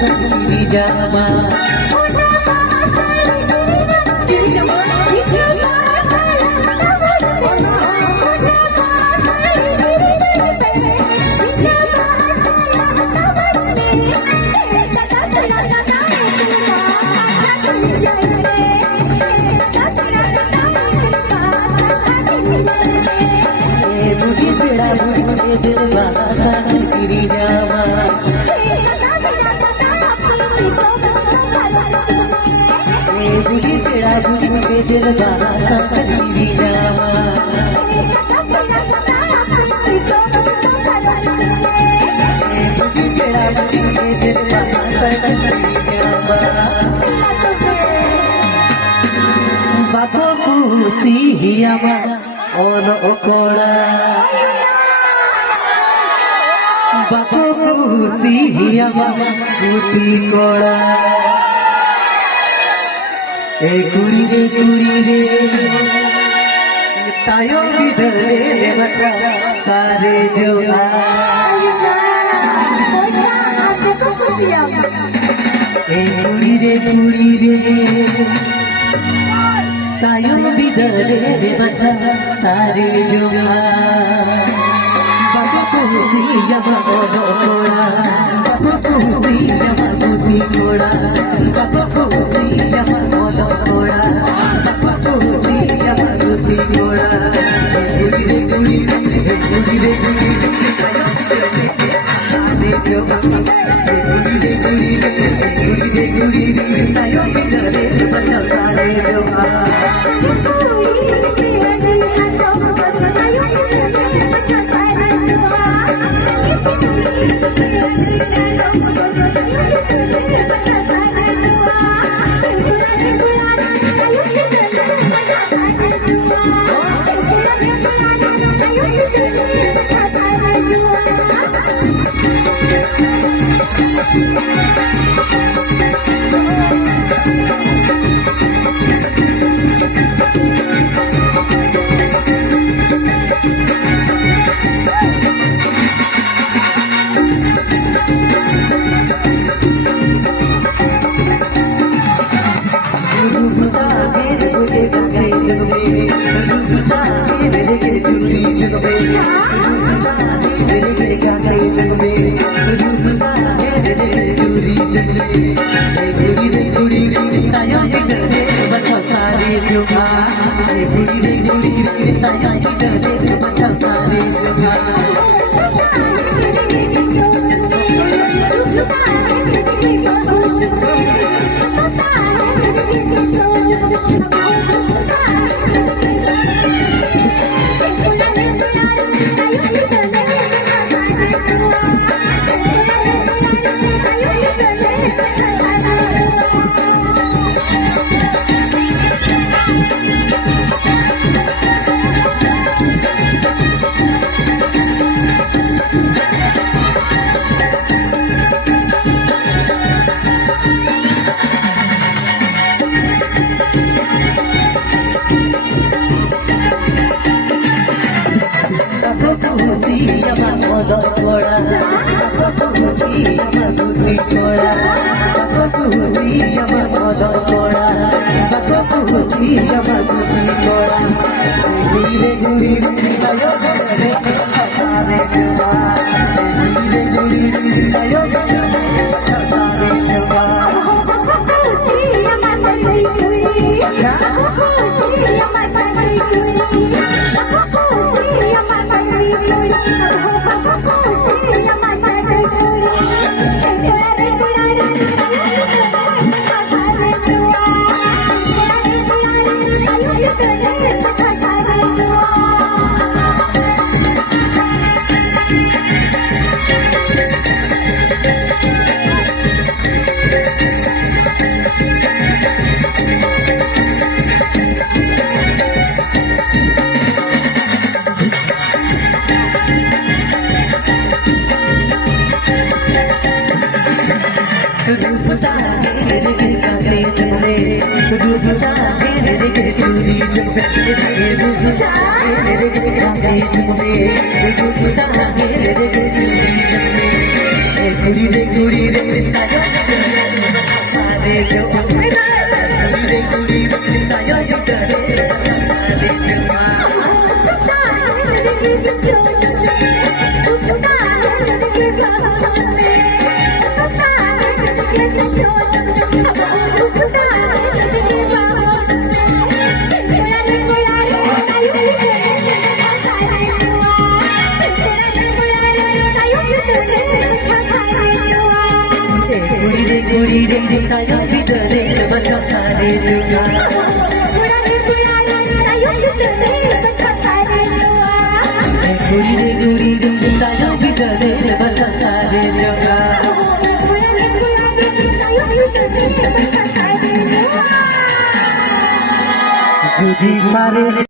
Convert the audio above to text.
diri jama दिल बासा गिरी जावा बुढ़ी तेरा बुढ़ी दिल बासा गिरी जावा बुढ़ी तेरा बुढ़ी दिल बासा गिरी जावा बाबो कुसी हियामा ono okora बाबो कुसी हियामा कुती कोड़ा ए कुड़ी रे तायो बिदले बता सारे जो ए कुड़ी रे तायो बिदले बता सारे जो बाबो कुसी हियामा ono okora बाबो कुसी हियामा कुती कोड़ा बाबो कुसी हियामा ono okora बाबो कुसी हियामा कुती कोड़ा कुड़ी रे तायो बिदले बता सारे जो कुड़ी रे Guri de tayo bidare bata sare juga. Guri de tayo bidare bata sare juga. Judi mare